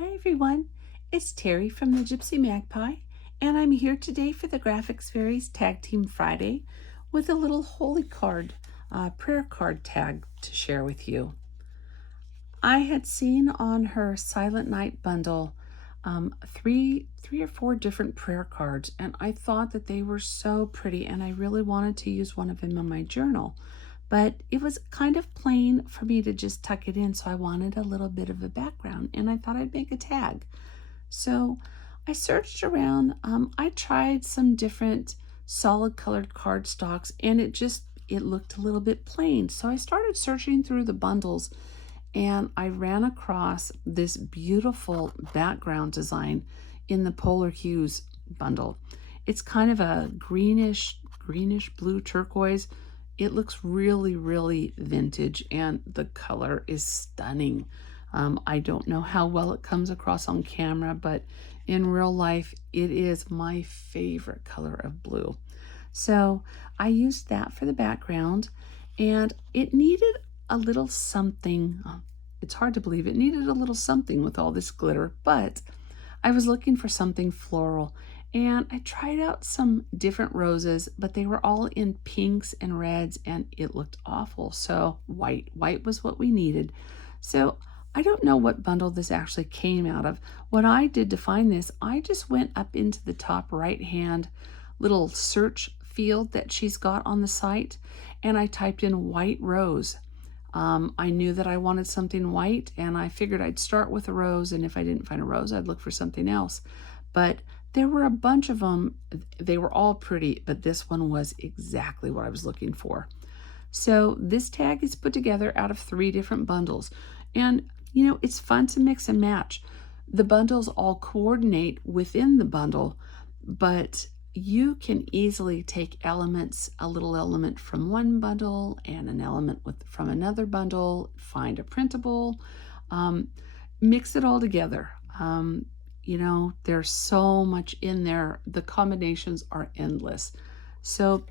Hi everyone, it's Terry from the Gypsy Magpie, and I'm here today for the Graphics Fairies Tag Team Friday with a little holy card, prayer card tag to share with you. I had seen on her Silent Night bundle three or four different prayer cards, and I thought that they were so pretty, and I really wanted to use one of them in my journal. But it was kind of plain for me to just tuck it in, so I wanted a little bit of a background, and I thought I'd make a tag. So I searched around. I tried some different solid colored cardstocks, and it looked a little bit plain. So I started searching through the bundles, and I ran across this beautiful background design in the Polar Hues bundle. It's kind of a greenish blue turquoise. It looks really vintage, and the color is stunning. I don't know how well it comes across on camera, but in real life, it is my favorite color of blue. So I used that for the background, and it needed a little something. It's hard to believe it needed a little something with all this glitter, but I was looking for something floral, and I tried out some different roses, but they were all in pinks and reds, and it looked awful. So white was what we needed. So I don't know what bundle this actually came out of. What I did to find this, I just went up into the top right hand little search field that she's got on the site, and I typed in white rose. I knew that I wanted something white, and I figured I'd start with a rose, and if I didn't find a rose, I'd look for something else. But there were a bunch of them. They were all pretty, but this one was exactly what I was looking for. So this tag is put together out of 3 different bundles, and it's fun to mix and match. The bundles all coordinate within the bundle, but you can easily take a little element from one bundle and an element from another bundle, find a printable, mix it all together. There's so much in there. The combinations are endless. So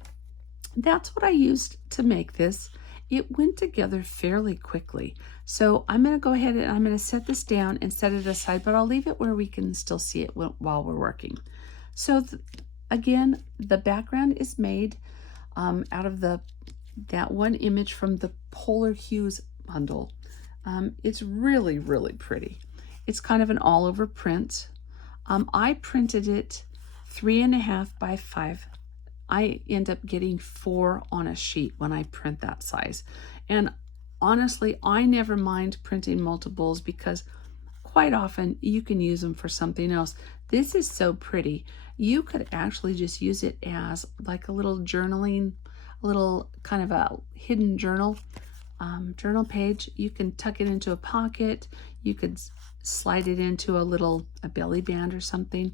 that's what I used to make this. It went together fairly quickly. So I'm going to go ahead and I'm going to set this down and set it aside, but I'll leave it where we can still see it while we're working. So again, the background is made out of that one image from the Polar Hues bundle. It's really pretty. It's kind of an all-over print. I printed it 3.5 by 5. I end up getting 4 on a sheet when I print that size. And honestly, I never mind printing multiples because quite often you can use them for something else. This is so pretty. You could actually just use it as like a little journaling, a little kind of a hidden journal page. You can tuck it into a pocket. You could slide it into a belly band or something.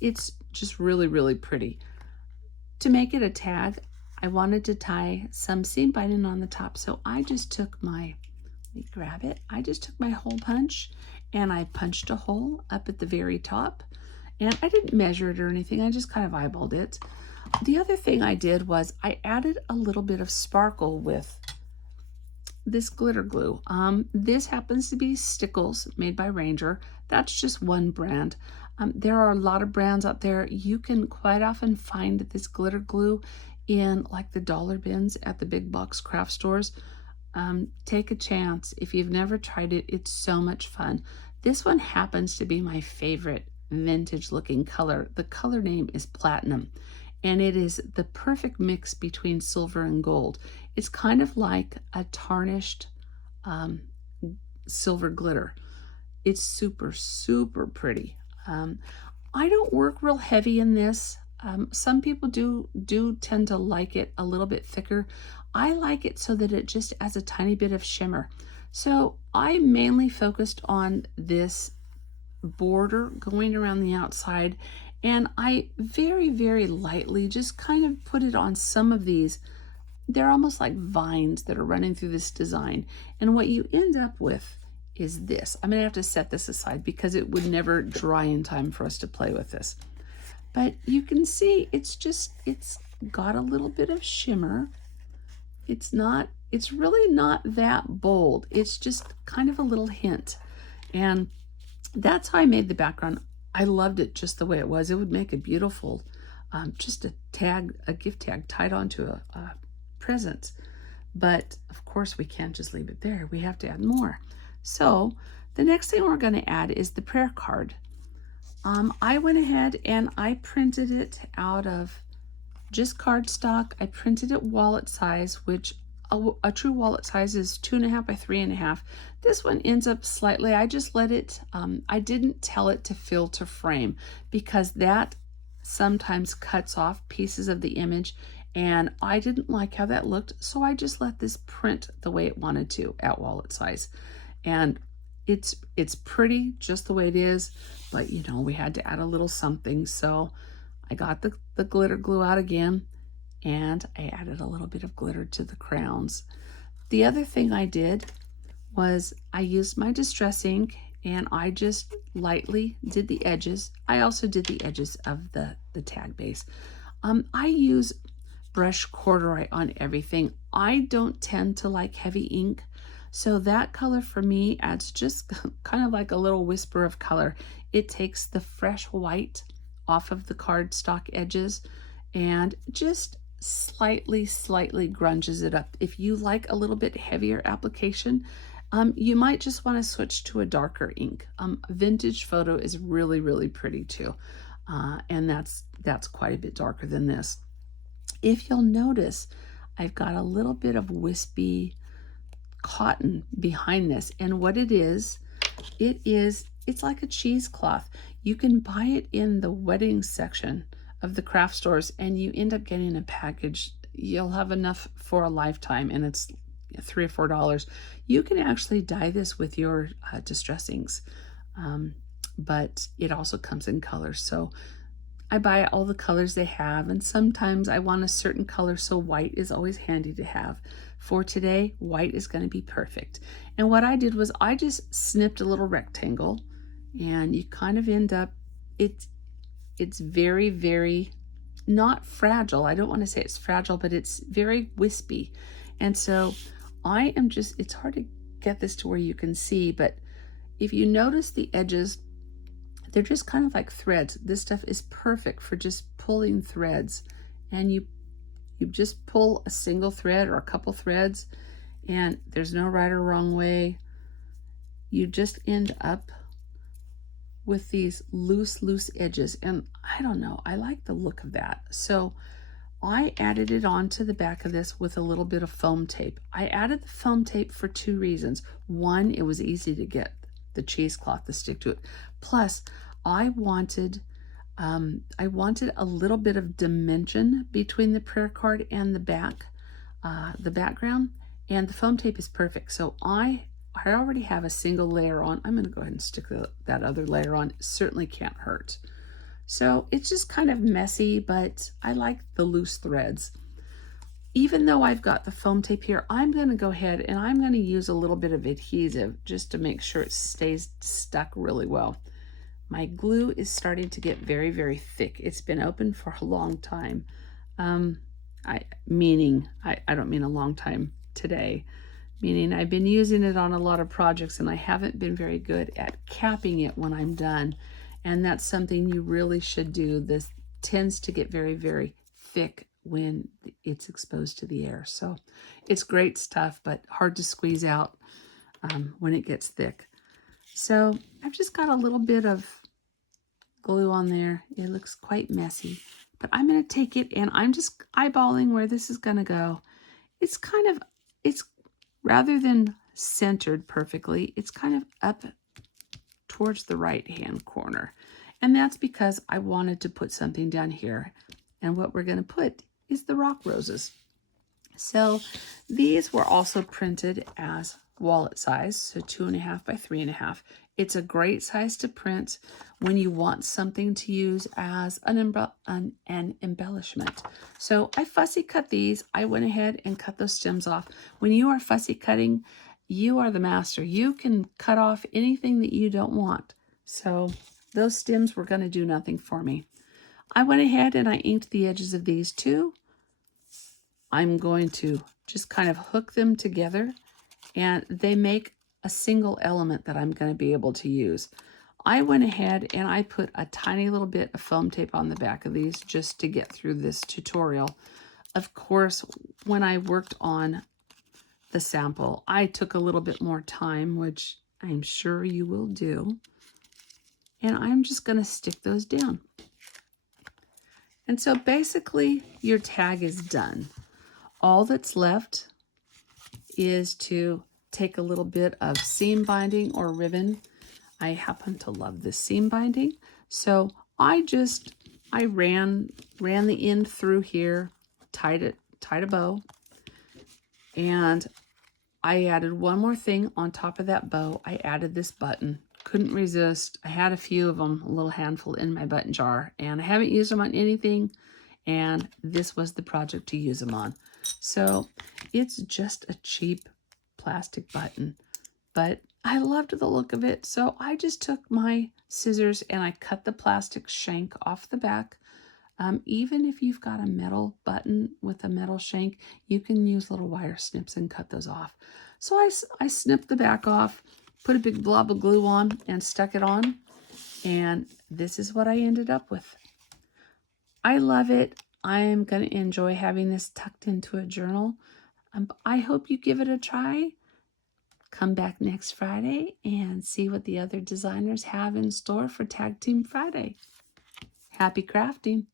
It's just really pretty. To make it a tag, I wanted to tie some seam binding on the top, so I just took my hole punch, and I punched a hole up at the very top, and I didn't measure it or anything. I just kind of eyeballed it. The other thing I did was I added a little bit of sparkle with this glitter glue. This happens to be Stickles, made by Ranger. That's just one brand. There are a lot of brands out there. You can quite often find this glitter glue in like the dollar bins at the big box craft stores. Take a chance. If you've never tried it, it's so much fun. This one happens to be my favorite vintage looking color. The color name is Platinum, and it is the perfect mix between silver and gold. It's kind of like a tarnished silver glitter. It's super pretty. I don't work real heavy in this. Some people do tend to like it a little bit thicker. I like it so that it just adds a tiny bit of shimmer. So I mainly focused on this border going around the outside, and I very lightly just kind of put it on some of these. They're almost like vines that are running through this design, and what you end up with is this. I'm gonna have to set this aside because it would never dry in time for us to play with this. But you can see it's got a little bit of shimmer. It's really not that bold. It's just kind of a little hint. And That's how I made the background. I loved it just the way it was. It would make a beautiful, just a tag, a gift tag tied onto a present. But of course we can't just leave it there. We have to add more. So the next thing we're going to add is the prayer card. I went ahead and I printed it out of just cardstock. I printed it wallet size, which a true wallet size is 2.5 by 3.5. This one ends up slightly, I just let it, I didn't tell it to fill to frame because that sometimes cuts off pieces of the image and I didn't like how that looked, so I just let this print the way it wanted to at wallet size. And it's pretty just the way it is, but you know, we had to add a little something, so I got the glitter glue out again and I added a little bit of glitter to the crowns. The other thing I did was I used my distress ink and I just lightly did the edges. I also did the edges of the tag base. I use brush corduroy on everything. I don't tend to like heavy ink, so that color for me adds just kind of like a little whisper of color. It takes the fresh white off of the cardstock edges and just slightly grunges it up. If you like a little bit heavier application, you might just want to switch to a darker ink. Vintage Photo is really pretty too, and that's quite a bit darker than this. If you'll notice, I've got a little bit of wispy cotton behind this, and what it's like a cheesecloth. You can buy it in the wedding section of the craft stores and you end up getting a package. You'll have enough for a lifetime and it's $3 or $4. You can actually dye this with your distress inks, but it also comes in colors. So I buy all the colors they have, and sometimes I want a certain color, so white is always handy to have. For today, white is going to be perfect. And what I did was I just snipped a little rectangle, and you kind of end up, it's very not fragile. I don't want to say it's fragile, but it's very wispy. And so it's hard to get this to where you can see, but if you notice the edges, they're just kind of like threads. This stuff is perfect for just pulling threads. And you just pull a single thread or a couple threads, and there's no right or wrong way. You just end up with these loose edges. And I don't know, I like the look of that. So I added it onto the back of this with a little bit of foam tape. I added the foam tape for two reasons. One, it was easy to get the cheesecloth to stick to it. Plus, I wanted a little bit of dimension between the prayer card and the background, and the foam tape is perfect. So I already have a single layer on. I'm going to go ahead and stick that other layer on. It certainly can't hurt. So it's just kind of messy, but I like the loose threads. Even though I've got the foam tape here, I'm going to go ahead and I'm going to use a little bit of adhesive just to make sure it stays stuck really well. My glue is starting to get very thick. It's been open for a long time. I don't mean a long time today, meaning I've been using it on a lot of projects and I haven't been very good at capping it when I'm done. And that's something you really should do. This tends to get very thick when it's exposed to the air. So it's great stuff, but hard to squeeze out when it gets thick. So I've just got a little bit of glue on there. It looks quite messy, but I'm going to take it and I'm just eyeballing where this is going to go. It's rather than centered perfectly, it's kind of up towards the right hand corner. And that's because I wanted to put something down here. And what we're going to put is the rock roses. So these were also printed as wallet size, so 2.5 by 3.5. It's a great size to print when you want something to use as an embellishment. So I fussy cut these. I went ahead and cut those stems off. When you are fussy cutting, you are the master. You can cut off anything that you don't want. So those stems were going to do nothing for me. I went ahead and I inked the edges of these too. I'm going to just kind of hook them together and they make a single element that I'm going to be able to use. I went ahead and I put a tiny little bit of foam tape on the back of these just to get through this tutorial. Of course, when I worked on the sample, I took a little bit more time, which I'm sure you will do. And I'm just going to stick those down. And so basically your tag is done. All that's left is to take a little bit of seam binding or ribbon. I happen to love this seam binding, so I ran the end through here, tied a bow, and I added one more thing on top of that bow. I added this button. Couldn't resist. I had a few of them, a little handful in my button jar, and I haven't used them on anything, and this was the project to use them on. So it's just a cheap plastic button, but I loved the look of it. So I just took my scissors and I cut the plastic shank off the back. Even if you've got a metal button with a metal shank, you can use little wire snips and cut those off. So I snipped the back off, put a big blob of glue on and stuck it on. And this is what I ended up with. I love it. I'm going to enjoy having this tucked into a journal. I hope you give it a try. Come back next Friday and see what the other designers have in store for Tag Team Friday. Happy crafting!